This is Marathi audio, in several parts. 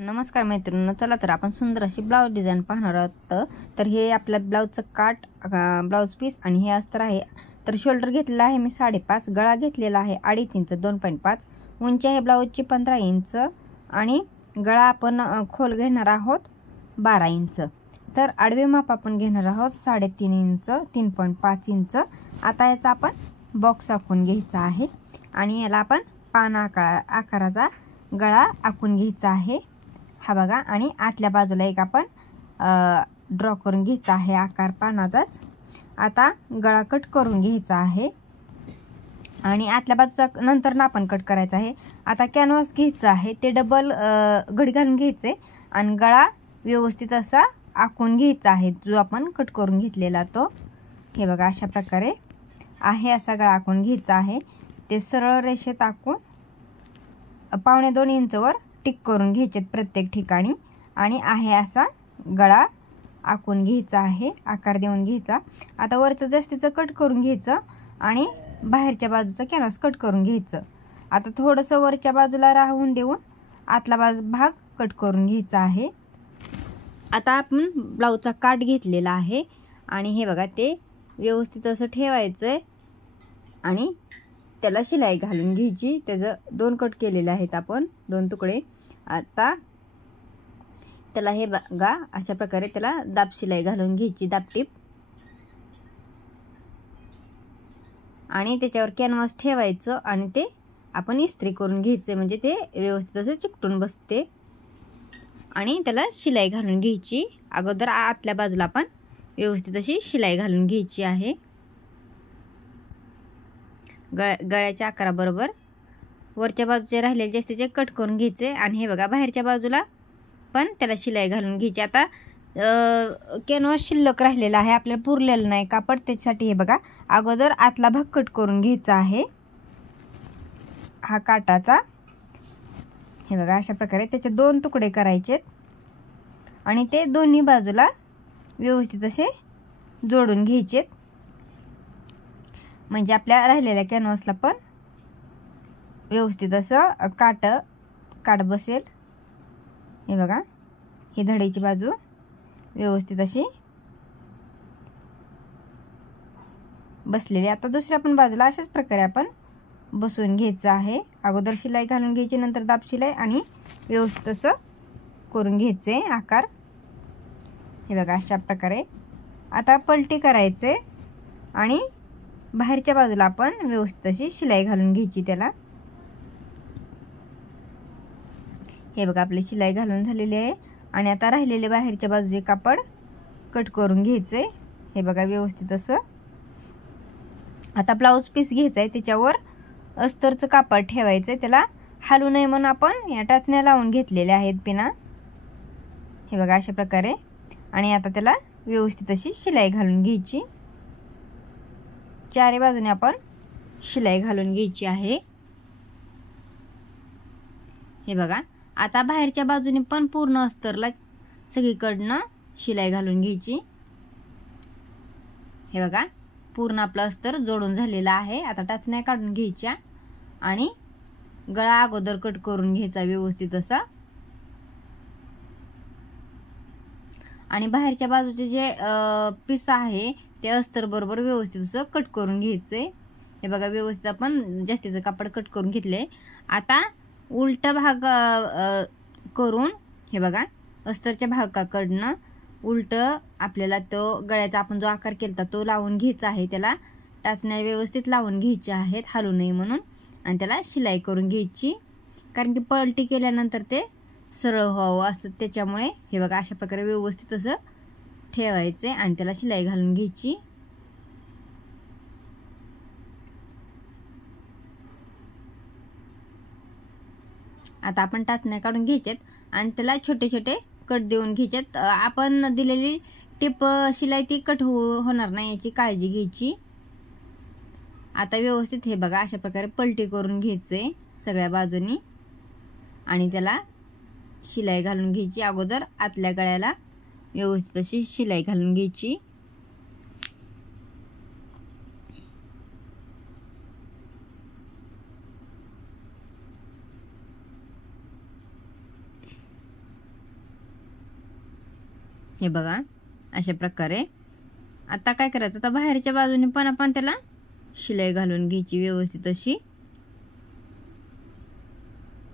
नमस्कार मैत्रिणींनो, चला तर आपण सुंदर अशी ब्लाउज डिझाईन पाहणार आहोत। तर हे आपल्या ब्लाउजचं काट ब्लाउज पीस आणि हे अस्तर आहे। तर शोल्डर घेतलेला आहे मी 5.5, गळा घेतलेला आहे 2.5 इंच 2.5, उंची आहे ब्लाउजची 15 इंच आणि गळा आपण खोल घेणार आहोत 12 इंच। तर आडवे माप आपण घेणार आहोत 3.5 इंच 3.5 इंच। आता याचा आपण बॉक्स आखून घ्यायचा आहे आणि याला आपण पान आकाराचा गळा आखून घ्यायचा आहे। हा बघा, आणि आतल्या बाजूला एक आपण ड्रॉ करून घ्यायचा आहे आकार पानाचाच। आता गळा कट करून घ्यायचा आहे आणि आतल्या बाजूचा नंतर ना आपण कट करायचा आहे। आता कॅनव्हास घ्यायचा आहे, ते डबल घडी घालून घ्यायचे आणि गळा व्यवस्थित असा आखून घ्यायचा आहे जो आपण कट करून घेतलेला तो। हे बघा, अशा प्रकारे आहे असा गळा आखून घ्यायचा आहे। ते सरळ रेषेत आखून 1.25 इंचवर टिक करून घ्यायचे प्रत्येक ठिकाणी आणि आहे असा गळा आखून घ्यायचा आहे, आकार देऊन घ्यायचा। आता वरचं जास्तीचं कट करून घ्यायचं आणि बाहेरच्या बाजूचं कॅनव्हास कट करून घ्यायचं। आता थोडंसं वरच्या बाजूला राहून देऊन आतला भाग कट करून घ्यायचा आहे। आता आपण ब्लाउजचा काट घेतलेला आहे आणि हे बघा, ते व्यवस्थित असं ठेवायचं आणि त्याला शिलाई घालून घ्यायची। त्याचं 2 कट केलेले आहेत आपण, 2 तुकडे। आता त्याला हे बघा, अशा प्रकारे त्याला दाब शिलाई घालून घ्यायची, दाब टीप, आणि त्याच्यावर कॅनव्हास ठेवायचं आणि ते आपण इस्त्री करून घ्यायचे, म्हणजे ते व्यवस्थित असं चिकटून बसते। आणि त्याला शिलाई घालून घ्यायची। अगोदर आतल्या बाजूला आपण व्यवस्थित अशी शिलाई घालून घ्यायची आहे गळ्याच्या आकाराबरोबर। वरच्या बाजूचे राहिलेले जास्तीचे कट करून घ्यायचे आणि हे बघा, बाहेरच्या बाजूला पण त्याला शिलाई घालून घ्यायची। आता कॅनव्हास शिल्लक राहिलेला आहे, आपल्याला पुरलेलं नाही कापड, त्याच्यासाठी हे बघा, अगोदर आतला भाग कट करून घ्यायचा आहे हा काटाचा। हे बघा, अशा प्रकारे त्याचे 2 तुकडे करायचे आणि ते दोन्ही बाजूला व्यवस्थित असे जोडून घ्यायचे, म्हणजे आपल्या राहिलेल्या कॅनव्हासला पण व्यवस्थित असं काट बसेल। हे बघा, ही धडीची बाजू व्यवस्थित अशी बसलेली। आता दुसऱ्या पण बाजूला अशाच प्रकारे आपण बसवून घ्यायचं आहे। अगोदर शिलाई घालून घ्यायची, नंतर दाब शिलाई आणि व्यवस्थित असं करून घ्यायचे आकार। हे बघा, अशा प्रकारे आता पलटी करायचे आणि बाहेरच्या बाजूला आपण व्यवस्थित अशी शिलाई घालून घ्यायची त्याला। हे बघा, आपली शिलाई घालून झालेली आहे आणि आता राहिलेले बाहेरच्या बाजूचे कापड कट करून घ्यायचे। हे बघा, व्यवस्थित असं। आता ब्लाउज पीस घ्यायचा आहे, त्याच्यावर अस्तरचं कापड ठेवायचं, त्याला हलू नये म्हणून आपण या टाचण्या लावून घेतलेल्या आहेत पिना। हे बघा, अशा प्रकारे। आणि आता त्याला व्यवस्थित अशी शिलाई घालून घ्यायची, चारी बाजूने आपण शिलाई घालून घ्यायची आहे। हे बघा, आता बाहेरच्या बाजूने पण पूर्ण अस्तरला सगळीकडनं शिलाई घालून घ्यायची। हे बघा, पूर्ण आपलं अस्तर जोडून झालेलं आहे। आता टाचण्या काढून घ्यायच्या आणि गळा अगोदर कट करून घ्यायचा व्यवस्थित असा, आणि बाहेरच्या बाजूचे जे पीस आहे ते अस्तर बरोबर व्यवस्थित असं कट करून घ्यायचे। हे बघा, व्यवस्थित आपण जास्तीचं कापड कट करून घेतले। आता उलटा भाग करून, हे बघा, अस्तरच्या भागाकडनं उलट आपल्याला तो गळ्याचा आपण जो आकार केला तो लावून घ्यायचा आहे। त्याला टाचण्या व्यवस्थित लावून घ्यायच्या आहेत हलू नये म्हणून, आणि त्याला शिलाई करून घ्यायची, कारण की पलटी केल्यानंतर ते सरळ व्हावं असं, त्याच्यामुळे हे बघा, अशा प्रकारे व्यवस्थित असं ठेवायचे आणि त्याला शिलाई घालून घ्यायची। आता आपण टाचण्या काढून घ्यायचेत आणि त्याला छोटे छोटे कट देऊन घ्यायचेत। आपण दिलेली टिप शिलाई ती कट होणार नाही याची काळजी घ्यायची। आता व्यवस्थित हे बघा, अशा प्रकारे पलटी करून घ्यायचे सगळ्या बाजूनी आणि त्याला शिलाई घालून घ्यायची। अगोदर आतल्या गळ्याला व्यवस्थित अशी शिलाई घालून घ्यायची। हे बघा अशा प्रकारे. आता काय करायचं, आता बाहेरच्या बाजूने पण आपण त्याला शिलाई घालून घ्यायची व्यवस्थित अशी.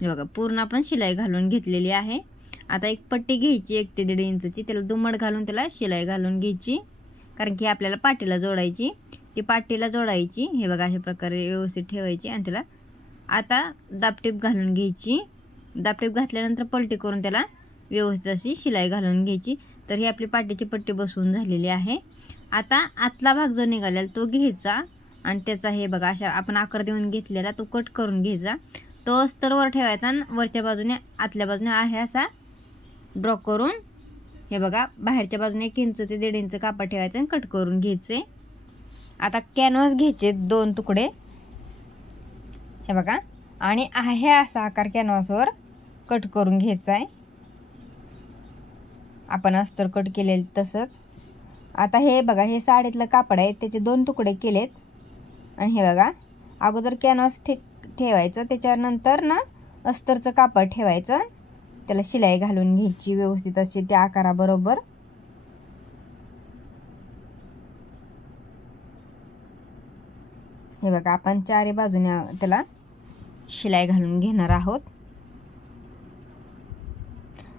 हे बघा पूर्ण आपण शिलाई घालून घेतलेली आहे. आता एक पट्टी घ्यायची 1 ते 1.5 इंचची, त्याला दुमड घालून त्याला शिलाई घालून घ्यायची, कारण की आपल्याला पाटीला जोडायची. ती पाटीला जोडायची. हे बघा अशा प्रकारे व्यवस्थित ठेवायची आणि त्याला आता दाबटीप घालून घ्यायची. दाबटीप घातल्यानंतर पलटी करून त्याला व्यवस्थित अशी शिलाई घालून घ्यायची. तर ही आपली पाटीची पट्टी बसवून झालेली आहे. आता आतला भाग जो निघालेला तो घ्यायचा आणि त्याचा हे बघा अशा आपण आकार देऊन घेतलेला तो कट करून घ्यायचा. तो अस्तर वर ठेवायचा आणि वरच्या बाजूने आतल्या बाजूने आहे असा ड्रॉ करून हे बघा बाहेरच्या बाजूने 1 इंच ते 1.5 इंच कापड ठेवायचं आणि कट करून घ्यायचे. आता कॅनव्हास घ्यायचे 2 तुकडे हे बघा आणि आहे असा आकार कॅनव्हासवर कट करून घ्यायचा आहे. आपण अस्तर कट केलेलं तसंच. आता हे बघा हे साडीतलं कापड आहे, त्याचे 2 तुकडे केलेत आणि हे बघा अगोदर कॅनव्हास ठेवायचं, त्याच्यानंतर ना अस्तरचं कापड ठेवायचं, त्याला शिलाई घालून घ्यायची व्यवस्थित अशी त्या आकाराबरोबर. हे बघा आपण 4 बाजूने त्याला शिलाई घालून घेणार आहोत.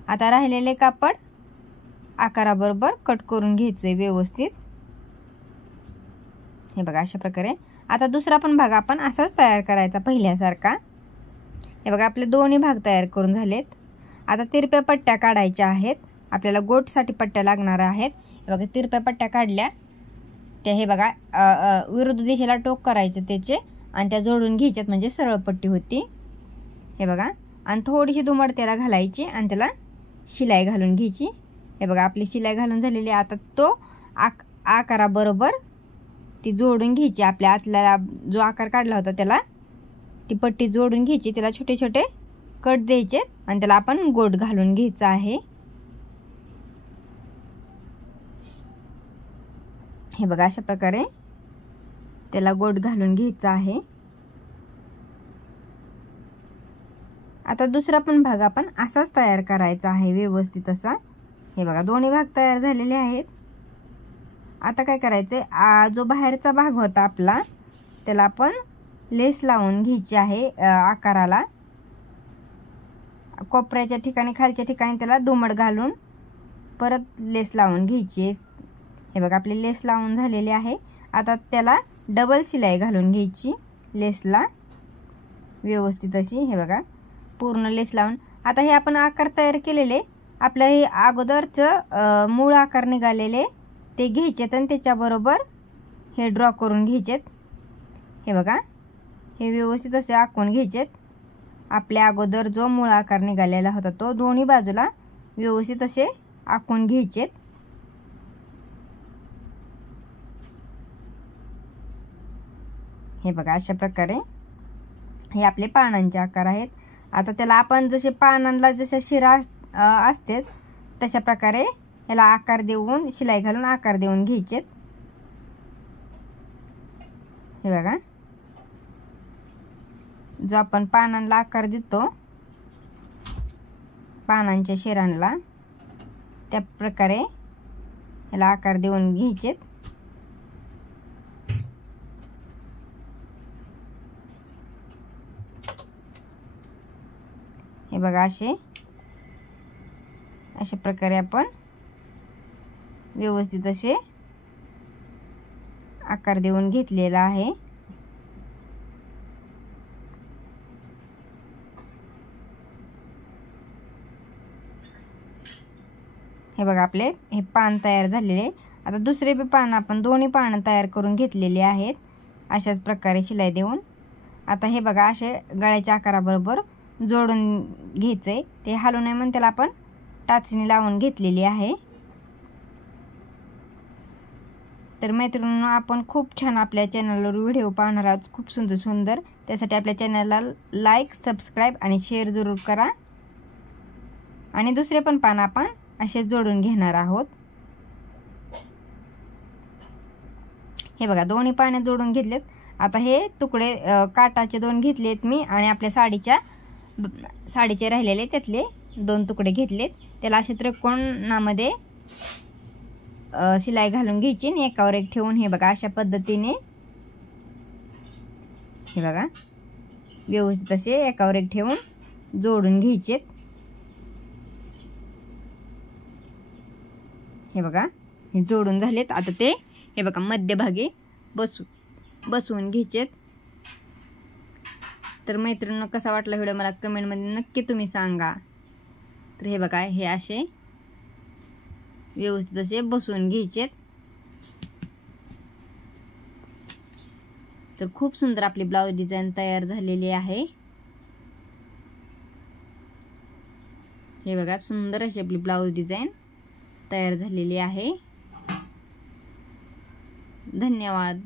आता राहिलेले कापड आकाराबरोबर कट करून घ्यायचे व्यवस्थित. हे बघा अशा प्रकारे. आता दुसरा पण भाग आपण असाच तयार करायचा पहिल्यासारखा. हे बघा आपले दोन्ही भाग तयार करून झालेत. आता तिरप्या पट्ट्या काढायच्या आहेत. आपल्याला गोटसाठी पट्ट्या लागणार आहेत. हे बघा तिरप्या पट्ट्या काढल्या त्या हे बघा विरुद्ध दिशेला टोक करायचे त्याचे आणि त्या जोडून घ्यायच्यात म्हणजे सरळ पट्टी होती. हे बघा आणि थोडीशी दुमड त्याला घालायची आणि त्याला शिलाई घालून घ्यायची. हे बघा आपली शिलाई घालून झालेली आहे. आता तो आकाराबरोबर ती जोडून घ्यायची. आपल्या आतला जो आकार काढला होता त्याला ती पट्टी जोडून घ्यायची, त्याला छोटे छोटे कट द्यायचे आणि त्याला आपण गोट घालून घ्यायचा आहे. हे बघा अशा प्रकारे त्याला गोट घालून घ्यायचा आहे. आता दुसरा पण भाग आपण असाच तयार करायचा आहे व्यवस्थित असा. हे बघा दोन्ही भाग तयार झालेले आहेत. आता काय करायचे, जो बाहेरचा भाग होता आपला त्याला आपण लेस लावून घ्यायची आहे. आकाराला कोपऱ्याच्या ठिकाणी खालच्या ठिकाणी त्याला दुमड घालून परत लेस लावून घ्यायची. हे बघा आपली लेस लावून झालेली आहे. आता त्याला डबल शिलाई घालून घ्यायची लेसला व्यवस्थित अशी. हे बघा पूर्ण लेस लावून. आता हे आपण आकार तयार केलेले आपलं हे अगोदरचं मूळ आकार निघालेले ते घ्यायचेत आणि त्याच्याबरोबर हे ड्रॉ करून घ्यायचेत. हे बघा हे व्यवस्थित असे आखून घ्यायचेत. आपल्या अगोदर जो मूळ आकार निघालेला होता तो दोन्ही बाजूला व्यवस्थित असे आखून घ्यायचेत. हे बघा अशा प्रकारे हे आपले पानांचे आकार आहेत. आता त्याला आपण जसे पानांना जशा शिरा असते तशा प्रकारे याला आकार देऊन शिलाई घालून आकार देऊन घ्यायचेत. हे बघा जो आपण पानांना आकार देतो पानांच्या शिरांना त्या प्रकारे याला आकार देऊन घ्यायचेत. हे बघा अशा प्रकारे आपण व्यवस्थित असे आकार देऊन घेतलेला आहे. हे बघा आपले हे पान तयार झालेले. आता दुसरे बी पान आपण दोन्ही पान तयार करून घेतलेले आहेत अशाच प्रकारे शिलाई देऊन. आता हे बघा असे गळ्याच्या आकाराबरोबर जोडून घ्यायचंय. ते हलू नये म्हणून त्याला आपण टाचणी लावून घेतलेली आहे. तर मैत्रिणींनो आपण खूप छान आपल्या चॅनलवर व्हिडिओ पाहणार आहोत, खूप सुंदर सुंदर. त्यासाठी आपल्या चॅनलला लाईक, सबस्क्राईब आणि शेअर जरूर करा. आणि दुसरे पण पान आपण असे जोडून घेणार आहोत. हे बघा दोन्ही पाने जोडून घेतलेत. आता हे तुकडे काटाचे 2 घेतलेत मी आणि आपल्या साडीचे राहिलेले त्यातले 2 तुकडे घेतलेत. त्याला असे त्रिकोणामध्ये शिलाई घालून घ्यायची आणि एकावर एक ठेवून हे बघा अशा पद्धतीने हे बघा व्यवस्थित असे एकावर एक ठेवून जोडून घ्यायचे। हे बघा हे जोडून झालेत। आता ते हे बघा मध्यभागी बसवून घ्यायचे। तर मैत्रिणींनो कसा वाटला व्हिडिओ मला कमेंटमध्ये नक्की तुम्ही सांगा। तर हे बघा हे असे व्यवस्थित असे बसवून घ्यायचे। तर खूप सुंदर आपली ब्लाउज डिझाइन तयार झालेली आहे। हे बघा सुंदर अशी आपली ब्लाउज डिझाइन तयार झालेली आहे। धन्यवाद।